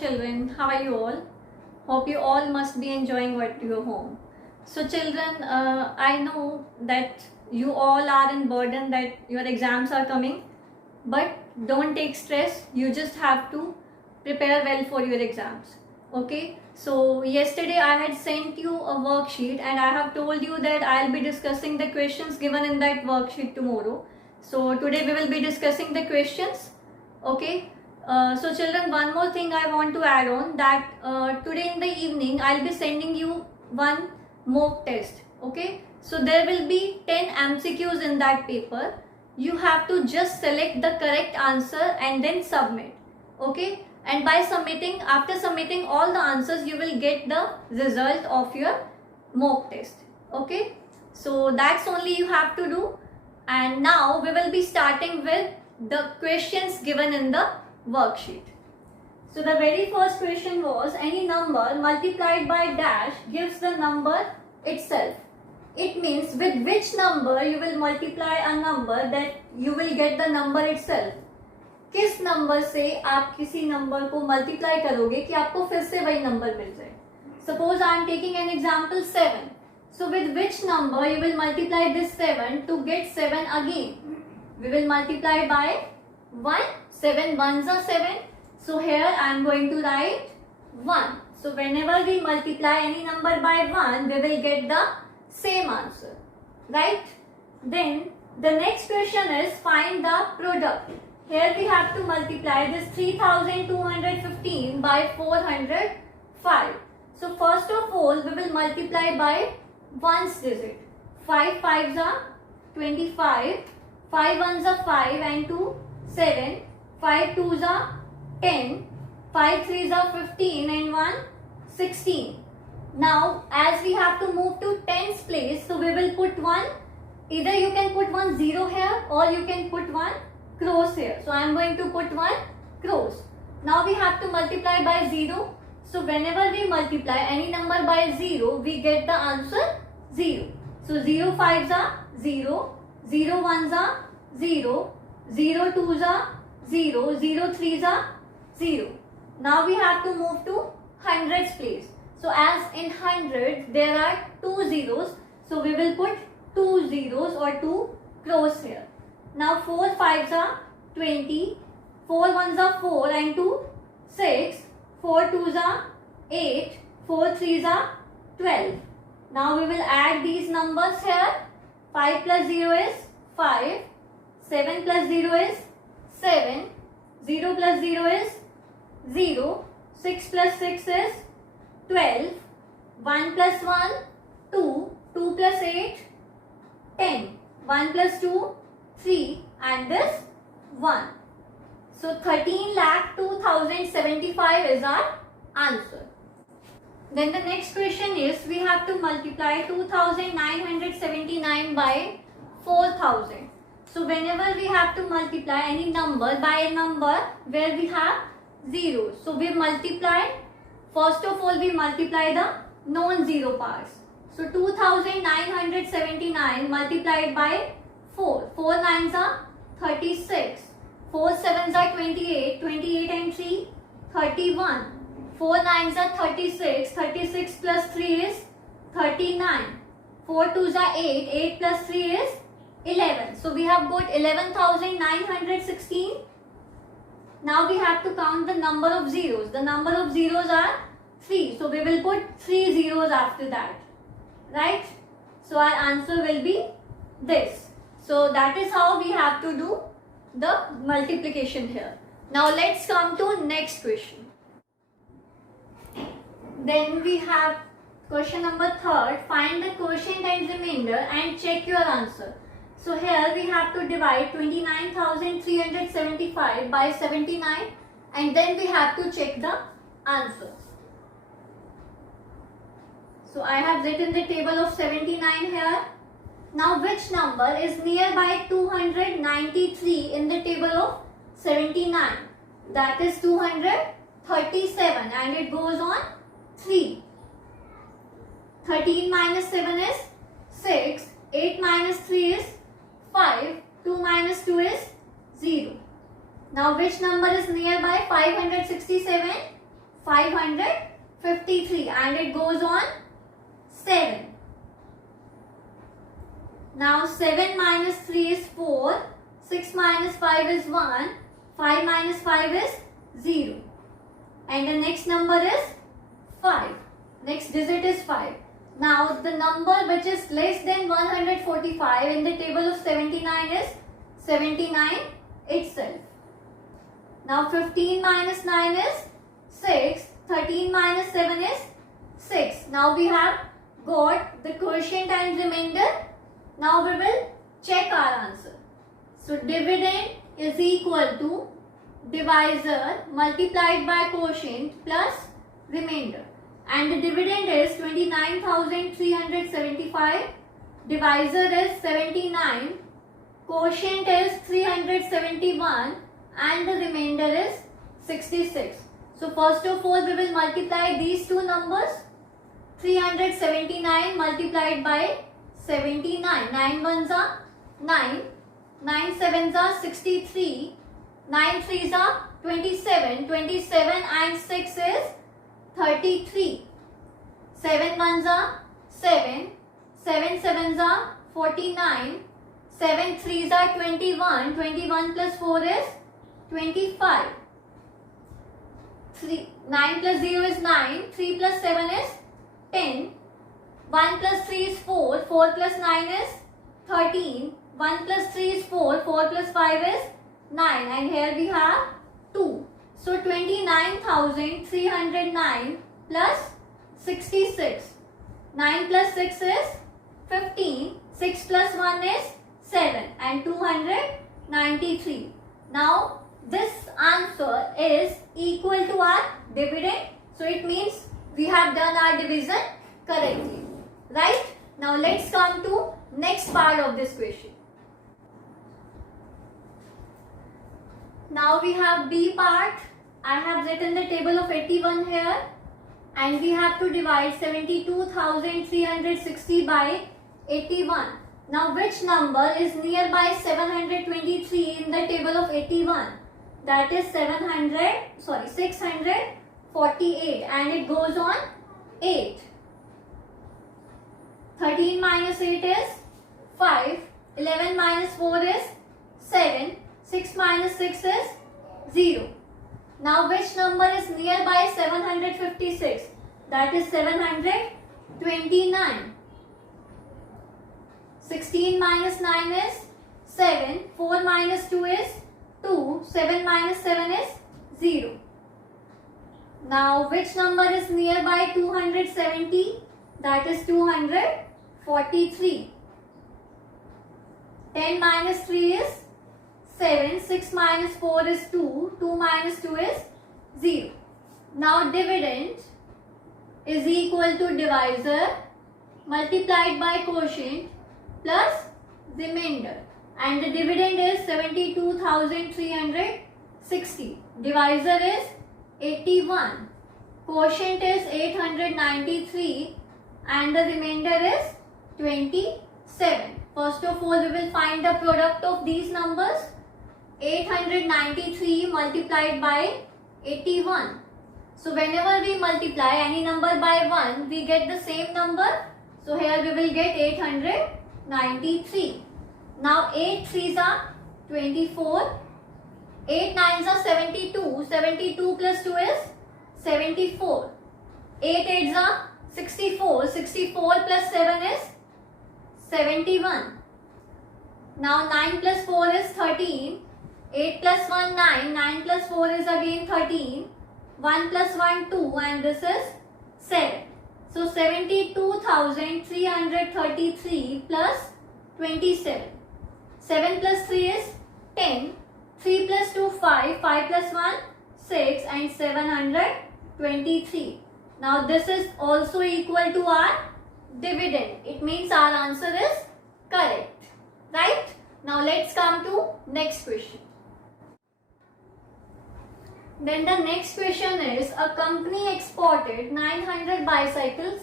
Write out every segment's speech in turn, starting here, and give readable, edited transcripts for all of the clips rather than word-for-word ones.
children, how are you all? Hope you all must be enjoying what your home. So children, I know that you all are in burden that your exams are coming, but don't take stress. You just have to prepare well for your exams. Okay, so yesterday I had sent you a worksheet and I have told you that I'll be discussing the questions given in that worksheet tomorrow. So today we will be discussing the questions. Okay, so children, one more thing I want to add on that today in the evening I'll be sending you one mock test. Okay, so there will be 10 MCQs in that paper. You have to just select the correct answer and then submit. Okay, and by submitting, after submitting all the answers, you will get the result of your mock test. Okay, so that's only you have to do. And now we will be starting with the questions given in the worksheet. So the very first question was, any number multiplied by dash gives the number itself. It means with which number you will multiply a number that you will get the number itself. किस number से आप किसी number को multiply करोगे कि आपको फिर से वही नंबर मिल जाए. Suppose I am taking an example 7. So with which number you will multiply this 7 to get 7 again? We will multiply by 1. 7 ones are 7. So here I am going to write 1. So whenever we multiply any number by 1, we will get the same answer. Right? Then the next question is find the product. Here we have to multiply this 3215 by 405. So first of all, we will multiply by ones digit. 5 5s are 25, 5 1s are 5 and 2 7, 5 2s are 10, 5 3s are 15 and 1 16. Now as we have to move to tens place, so we will put one, either you can put one 0 here or you can put one cross here. So I am going to put one cross. Now we have to multiply by 0. So whenever we multiply any number by 0, we get the answer 0. So 0 5s are 0, 0 1s are 0, 0 2s are 0, 0 3s are 0. Now we have to move to hundreds place. So as in hundreds there are 2 zeros. So we will put 2 zeros or 2 cross here. Now 4 5s are 20, 4 1s are 4 and 2 6, 4 2s are 8, 4 3s are 12. Now we will add these numbers here. 5 plus 0 is 5, 7 plus 0 is 7, 0 plus 0 is 0, 6 plus 6 is 12, 1 plus 1, 2, 2 plus 8, 10, 1 plus 2, 3 and this 1. So 13,02,075 is our answer. Then the next question is we have to multiply 2,979 by 4,000. So whenever we have to multiply any number by a number where we have zeros, so we multiply, first of all we multiply the non-zero parts. So 2,979 multiplied by 4. 4 9s are 36. 4 7s are 28. 28 and 3, 31. 4 9s are 36. 36 plus 3 is 39. 4 2s are 8. 8 plus 3 is 11. So we have got 11,916. Now we have to count the number of zeros. The number of zeros are 3. So we will put 3 zeros after that. Right? So our answer will be this. So that is how we have to do the multiplication here. Now let's come to next question. Then we have question number 3. Find the quotient and remainder and check your answer. So here we have to divide 29,375 by 79 and then we have to check the answer. So I have written the table of 79 here. Now which number is nearby 293 in the table of 79? That is 237 and it goes on 3. 13 minus 7 is 6. 8 minus 3 is 5. 2 minus 2 is 0. Now which number is nearby 567? 553, and it goes on 7. Now 7 minus 3 is 4, 6 minus 5 is 1, 5 minus 5 is 0. And the next number is 5. Next digit is 5. Now the number which is less than 145 in the table of 79 is 79 itself. Now 15 minus 9 is 6, 13 minus 7 is 6. Now we have got the quotient and remainder. Now we will check our answer. So dividend is equal to divisor multiplied by quotient plus remainder. And the dividend is 29,375. Divisor is 79. Quotient is 371. And the remainder is 66. So first of all we will multiply these two numbers. 379 multiplied by 79. 9 ones are 9. 9 sevens are 63. 9 threes are 27. 27 and 6 is 33. 7 ones are 7. 7 sevens are 49. 7 threes are 21. 21 plus 4 is 25. 9 plus 0 is 9. 3 plus 7 is 10. 1 plus 3 is 4. 4 plus 9 is 13. 1 plus 3 is 4. 4 plus 5 is 9. And here we have 2. So 29,309 plus 66. 9 plus 6 is 15. 6 plus 1 is 7. And 293. Now this answer is equal to our dividend. So it means we have done our division correctly. Right? Now let's come to next part of this question. Now we have B part. I have written the table of 81 here. And we have to divide 72,360 by 81. Now which number is nearby 723 in the table of 81? That is 648, and it goes on 8. 13 minus 8 is 5. 11 minus 4 is 7. 6 minus 6 is 0. Now which number is nearby 756? That is 729. 16 minus 9 is 7. 4 minus 2 is 2. 7 minus 7 is 0. Now which number is nearby 270? That is 243. 10 minus 3 is 7. 6 minus 4 is 2. 2 minus 2 is 0. Now dividend is equal to divisor multiplied by quotient plus remainder. And the dividend is 72,360. Divisor is 81. Quotient is 893. And the remainder is 27. First of all, we will find the product of these numbers. 893 multiplied by 81. So whenever we multiply any number by 1, we get the same number. So here we will get 893. Now 8 3s are 24. 8 9s are 72. 72 plus 2 is 74. 8 8s are 64. 64 plus 7 is 71. Now 9 plus 4 is 13. 8 plus 1 9. 9 plus 4 is again 13. 1 plus 1 2, and this is 7. So 72,333 plus 27. 7 plus 3 is 10. 3 plus 2 5. 5 plus 1 6, and 723. Now this is also equal to our dividend. It means our answer is correct. Right? Now let's come to next question. Then the next question is, a company exported 900 bicycles,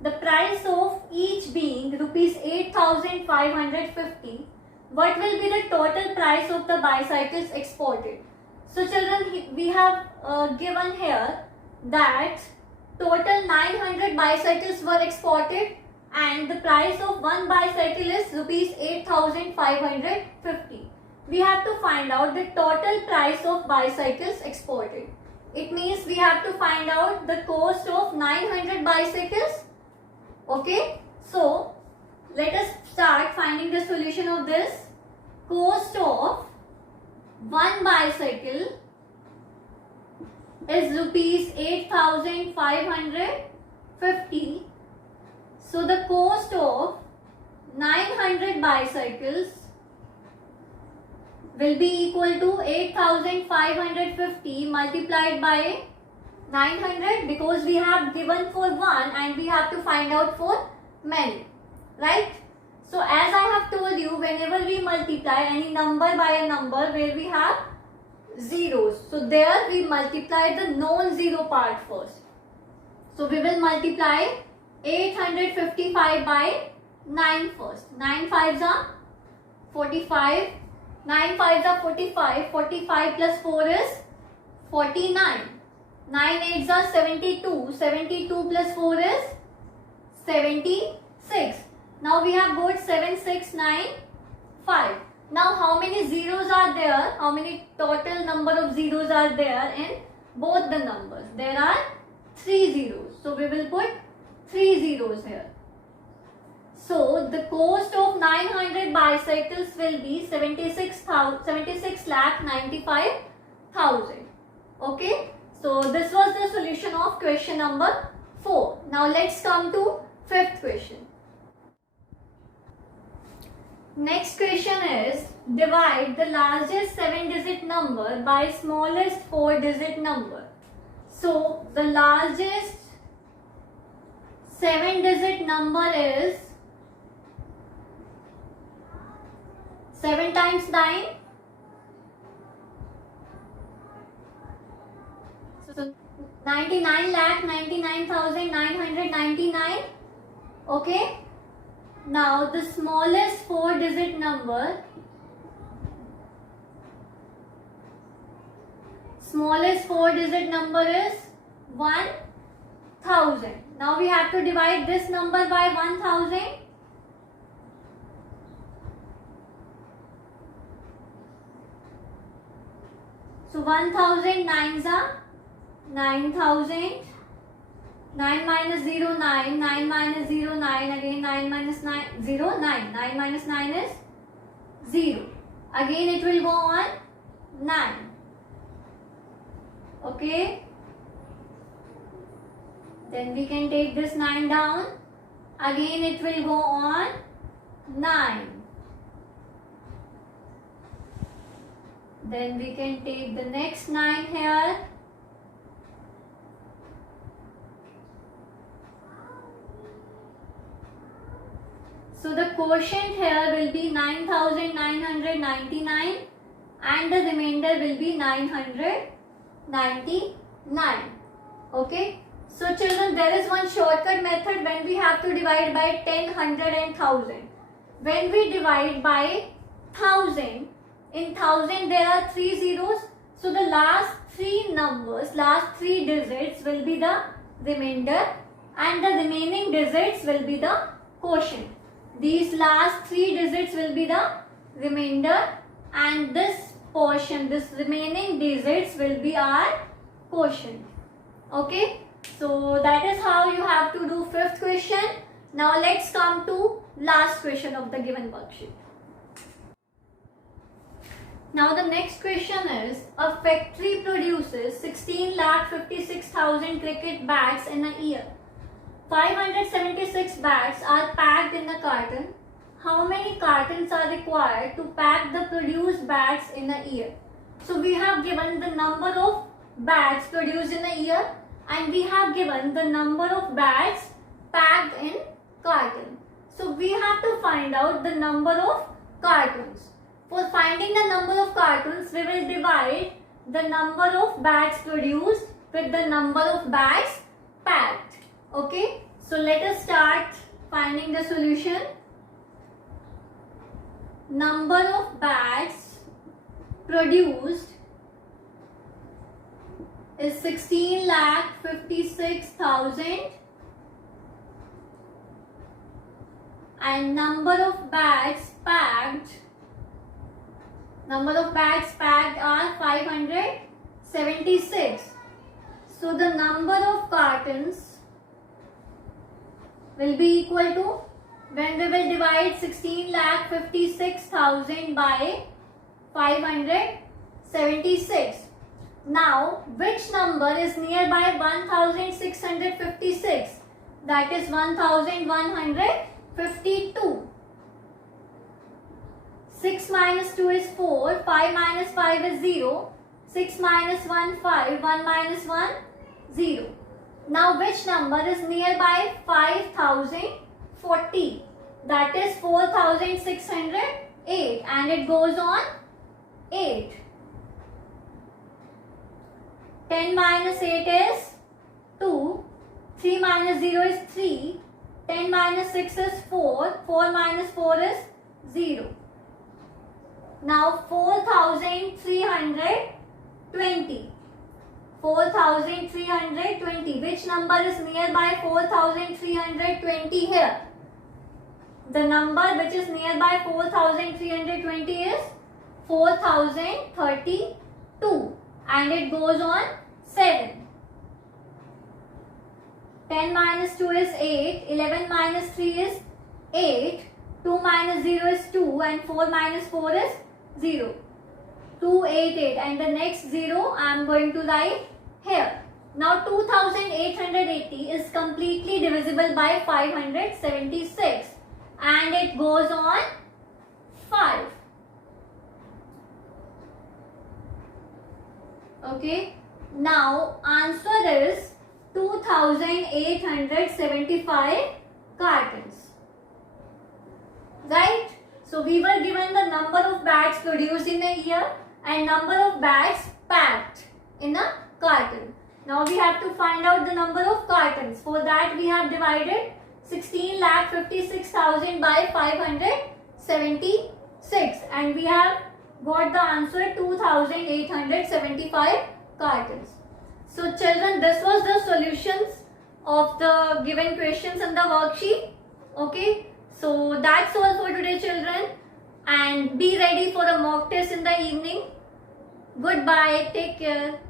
the price of each being rupees 8,550. What will be the total price of the bicycles exported? So children, we have given here that total 900 bicycles were exported and the price of one bicycle is rupees 8,550. We have to find out the total price of bicycles exported. It means we have to find out the cost of 900 bicycles. Okay, so let us start finding the solution of this. Cost of one bicycle is rupees 8,550. So the cost of 900 bicycles will be equal to 8,550 multiplied by 900, because we have given for one and we have to find out for many, right? So as I have told you, whenever we multiply any number by a number where we have zeros, so there we multiply the non-zero part first. So we will multiply 855 by 9 first. 9 5s are 45. 9 5s are 45. 45 plus 4 is 49. 9 8s are 72. 72 plus 4 is 76. Now we have got 7 6 9 5. Now how many zeros are there? How many total number of zeros are there in both the numbers? There are 3 zeros. So we will put 3 zeros here. So the cost of 900 bicycles will be 76,95,000. Okay. So this was the solution of question number 4. Now let's come to 5th question. Next question is, divide the largest 7-digit number by smallest 4-digit number. So the largest 7-digit number is 7 times 9. So 99,99,999. Okay. Now the smallest 4-digit number. Smallest 4-digit number is 1000. Now we have to divide this number by 1000. So 1000 nines are 9000. 9 minus 0, 9. 9 minus 0, 9. Again 9 minus 9, 0, 9. 9 minus 9 is 0. Again it will go on 9. Okay. Then we can take this 9 down. Again it will go on 9. Then we can take the next 9 here. So the quotient here will be 9,999 and the remainder will be 999. Okay. So children, there is one shortcut method when we have to divide by 10, 100 and 1000. When we divide by 1000, in 1000 there are 3 zeros. So the last 3 numbers, last 3 digits will be the remainder and the remaining digits will be the quotient. These last 3 digits will be the remainder and this portion, this remaining digits will be our quotient. Okay. So that is how you have to do 5th question. Now let's come to last question of the given worksheet. Now the next question is, a factory produces 16,56,000 cricket bats in a year. 576 bats are packed in a carton. How many cartons are required to pack the produced bats in a year? So we have given the number of bats produced in a year and we have given the number of bats packed in carton. So we have to find out the number of cartons. For finding the number of cartons, we will divide the number of bats produced with the number of bats packed. Okay, so let us start finding the solution. Number of bats produced is 16,56,000 and number of bags packed are 576. So the number of cartons will be equal to, when we will divide 16,56,000 by 576. Now, which number is nearby 1,656? That is 1,152. 6 minus 2 is 4, 5 minus 5 is 0, 6 minus 1, 5, 1 minus 1, 0. Now which number is nearby 5,040? That is 4,608 and it goes on 8. 10 minus 8 is 2, 3 minus 0 is 3, 10 minus 6 is 4, 4 minus 4 is 0. Now 4,320. 4,320. Which number is nearby 4,320 here? The number which is nearby 4,320 is 4,032 and it goes on 7. 10 minus 2 is 8, 11 minus 3 is 8, 2 minus 0 is 2 and 4 minus 4 is 0. 288 and the next 0 I am going to write here. Now 2880 is completely divisible by 576 and it goes on 5. Okay. Now answer is 2875 cartons. Right? So we were given the number of bags produced in a year and number of bags packed in a carton. Now we have to find out the number of cartons. For that we have divided 16,56,000 by 576 and we have got the answer 2,875 cartons. So children, this was the solutions of the given questions in the worksheet. Okay. So that's all for today, children, and be ready for a mock test in the evening. Goodbye. Take care.